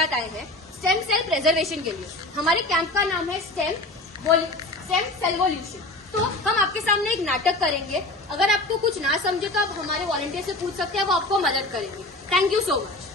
साथ आए हैं स्टेम सेल प्रिजर्वेशन के लिए। हमारे कैंप का नाम है स्टेम सेल वॉल्यूशन। तो हम आपके सामने एक नाटक करेंगे। अगर आपको कुछ ना समझे तो आप हमारे वॉलंटियर से पूछ सकते हैं, वो आपको मदद करेंगे। Thank you so much.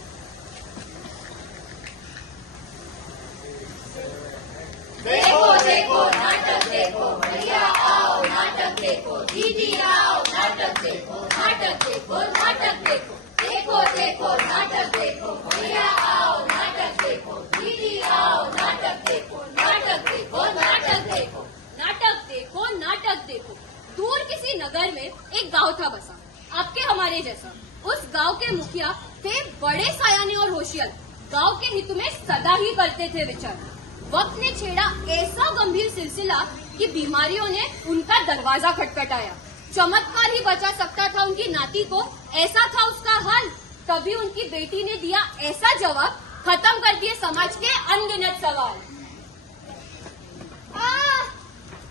देखो देखो नाटक देखो, भैया आओ नाटक देखो, दीदी आओ नाटक देखो, नाटक देखो नाटक देखो, देखो देखो नाटक देखो, भैया आओ नाटक देखो, दीदी आओ नाटक देखो, नाटक देखो नाटक देखो, नाटक देखो नाटक देखो। दूर किसी नगर में एक गांव था बसा, आपके हमारे जैसा। उस गांव के मुखिया थे बड़े सयाने और होशियार, गांव के हित में सदा ही करते थे विचार। वक्त ने छेड़ा ऐसा गंभीर सिलसिला कि बीमारियों ने उनका दरवाजा खटखटाया। चमत्कार ही बचा सकता था उनकी नाती को, ऐसा था उसका हाल। तभी उनकी बेटी ने दिया ऐसा जवाब, खत्म कर दिए समाज के अनगिनत सवाल।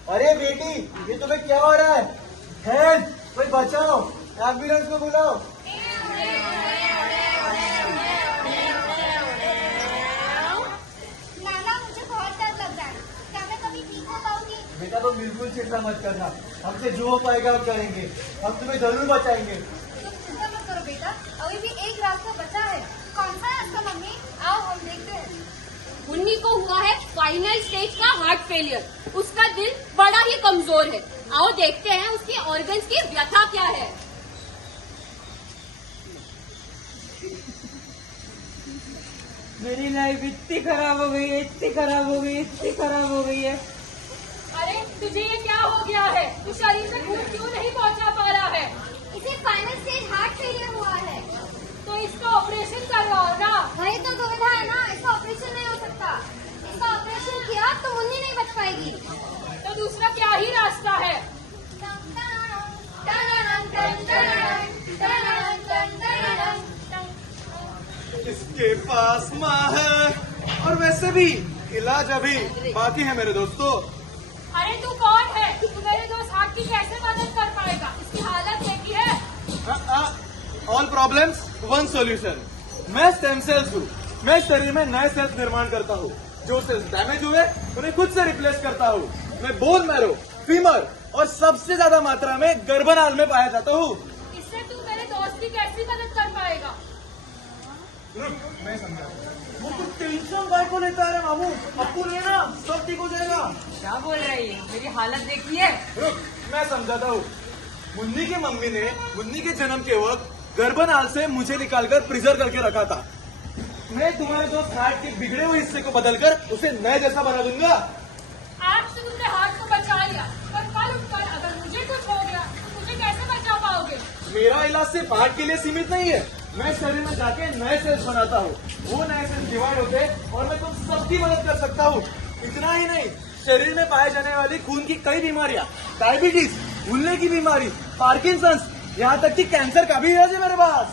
अरे बेटी, ये तुम्हें क्या हो रहा है? हेल्प, कोई बचाओ, एम्बुलेंस को बुलाओ। बेटा तुम बिल्कुल चिंता मत करना, हमसे जो हो पाएगा हम करेंगे, हम तुम्हें जरूर बचाएंगे। तुम चिंता मत करो बेटा, अभी भी एक रास्ता बचा है। कौन सा है उसका मम्मी? आओ हम देखते हैं। मुन्नी को हुआ है फाइनल स्टेज का हार्ट फेलियर। उसका दिल बड़ा ही कमजोर है। आओ देखते हैं उसके ऑर्गन्स की व्यथा क्या है। मेरी लाइफ इतनी खराब हो गई है, इतनी खराब हो गई, इतनी खराब हो गई है। अरे तुझे ये क्या हो गया है? तू शरीर से खून क्यों नहीं पहुंचा पा रहा है? इसे फाइनल स्टेज हार्ट फेलियर हुआ है। तो इसका ऑपरेशन करवाओ ना। वही तो दुविधा है ना, इसका ऑपरेशन नहीं हो सकता। इसका ऑपरेशन किया तो मुन्नी नहीं बच पाएगी। तो दूसरा क्या ही रास्ता है? इसके पास माँ है, और वैसे भी इलाज अभी बाकी है मेरे दोस्तों। अरे तू कौन है? तू मेरे दोस्त हार्ट की कैसे मदद कर पाएगा? इसकी हालत देखी है? All problems one solution. मैं स्टेम सेल्स हूँ। मैं शरीर में नए सेल्स निर्माण करता हूँ। जो सेल्स डैमेज हुए उन्हें खुद से रिप्लेस करता हूँ। मैं बोन मैरो, फीमर और सबसे ज्यादा मात्रा में गर्भनाल में पाया जाता हूँ। इससे तू मेरे दोस्त की कैसी मदद कर पाएगा? मैं समझा। वो तो टेंशन काय को लेता है मामू, अप्पू लेना सब ठीक हो जाएगा। क्या बोल रही है? मेरी हालत देखिए। रुक, मैं समझाता हूँ। मुन्नी की मम्मी ने मुन्नी के जन्म के वक्त गर्भनाल से मुझे निकालकर प्रिजर्व करके रखा था। मैं तुम्हारे दोस्त हार्ट के बिगड़े हुए हिस्से को बदलकर उसे नए जैसा बना दूंगा। आज तो तुमने हार्ट को बचा लिया, पर कल उठकर अगर मुझे कुछ हो गया तो मुझे कैसे बचा पाओगे? मेरा इलाज सिर्फ हार्ट के लिए सीमित नहीं है। मैं शरीर में जाके नए सेल्स बनाता हूँ। वो नए सेल्स डिवाइड होते हैं और मैं तुम सबकी मदद कर सकता हूँ। इतना ही नहीं, शरीर में पाए जाने वाली खून की कई बीमारियाँ, डायबिटीज, भूलने की बीमारी, पार्किंसंस, यहाँ तक कि कैंसर का भी इलाज है मेरे पास।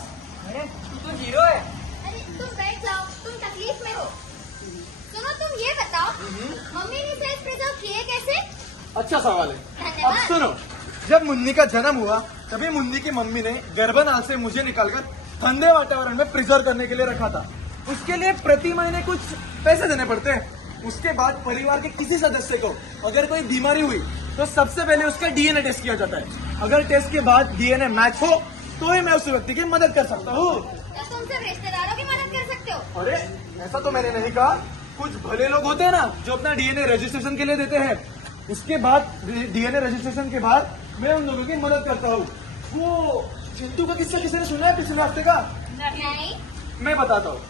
अरे तू तो हीरो है। अरे तुम बैठ जाओ, तुम तकलीफ में हो। सुनो तुम ये बताओ, मम्मी ने सेल्स प्रिजर्व किए कैसे? अच्छा सवाल है। धन्यवाद। अब सुनो, जब मुन्नी का जन्म हुआ तभी मुन्नी की मम्मी ने गर्भनाल से मुझे निकालकर ठंडे वातावरण में प्रिजर्व करने के लिए रखा था। उसके लिए प्रति महीने कुछ पैसे देने पड़ते हैं। उसके बाद परिवार के किसी सदस्य को अगर कोई बीमारी हुई तो सबसे पहले उसका डीएनए टेस्ट किया जाता है। अगर टेस्ट के बाद डीएनए मैच हो तो ही मैं उस व्यक्ति की मदद कर सकता हूँ। तो तुम सिर्फ रिश्तेदारों की मदद कर सकते हो? अरे ऐसा तो मैंने नहीं कहा। कुछ भले लोग होते हैं ना जो अपना डीएनए रजिस्ट्रेशन के लिए देते हैं। उसके बाद डीएनए रजिस्ट्रेशन के बाद मैं उन लोगों की मदद करता हूँ। वो चिंटू का किस्सा किसी ने सुना है पिछले हफ्ते का? नहीं। मैं बताता हूँ।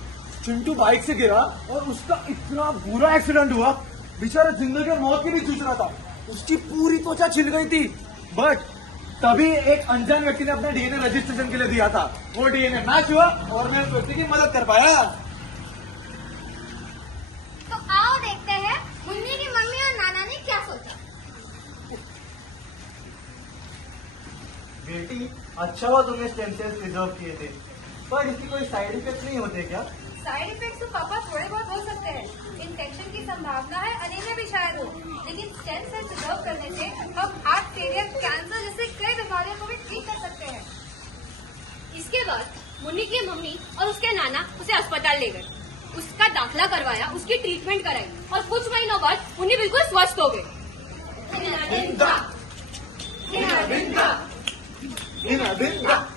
चिंटू बाइक से गिरा और उसका इतना बुरा एक्सीडेंट हुआ, बेचारा जिंदगी और मौत के बीच जूझ रहा था। उसकी पूरी त्वचा छिल गई थी, बट तभी एक अनजान व्यक्ति ने अपना डीएनए रजिस्ट्रेशन के लिए दिया था। वो डीएनए मैच हुआ और मैं उस व्यक्ति की मदद कर पाया। तो आओ देखते हैं मुन्नी की मम्मी और नाना ने क्या सोचा। बेटी, अच्छा हुआ तुमने स्टेम सेल्स प्रिजर्व किए थे, पर इसकी कोई साइड इफेक्ट नहीं होते क्या? साइड इफेक्ट्स तो पापा थोड़े बहुत हो सकते हैं। इन्फेक्शन की संभावना है, अनीमिया भी शायद हो, लेकिन स्टेम सेल प्रिजर्व करने से हम हार्ट फेलियर, कैंसर जैसे कई बीमारियों को भी ठीक कर सकते हैं। इसके बाद मुन्नी की मम्मी और उसके नाना उसे अस्पताल ले गए। उसका दाखला करवाया, उसकी ट्रीटमेंट कराई और कुछ महीनों बाद उन्हें बिल्कुल स्वस्थ हो गए।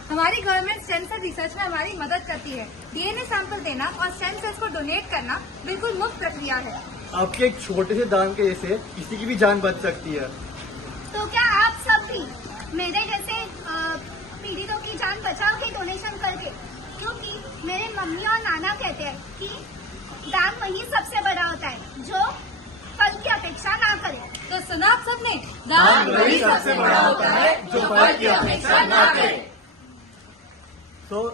हमारी गवर्नमेंट स्टेम सेल रिसर्च में हमारी मदद करती है। डीएनए सैंपल देना और स्टेम सेल्स को डोनेट करना बिल्कुल मुफ्त प्रक्रिया है। आपके एक छोटे से दान के से किसी की भी जान बच सकती है। तो क्या आप सब भी मेरे जैसे पीड़ितों की जान बचाओगे डोनेशन करके? क्योंकि मेरे मम्मी और नाना कहते हैं कि दान वही सबसे बड़ा होता है जो फल की अपेक्षा ना करे। तो सुना आप सबने, दान वही सबसे बड़ा होता है जो फल की अपेक्षा ना करे। तो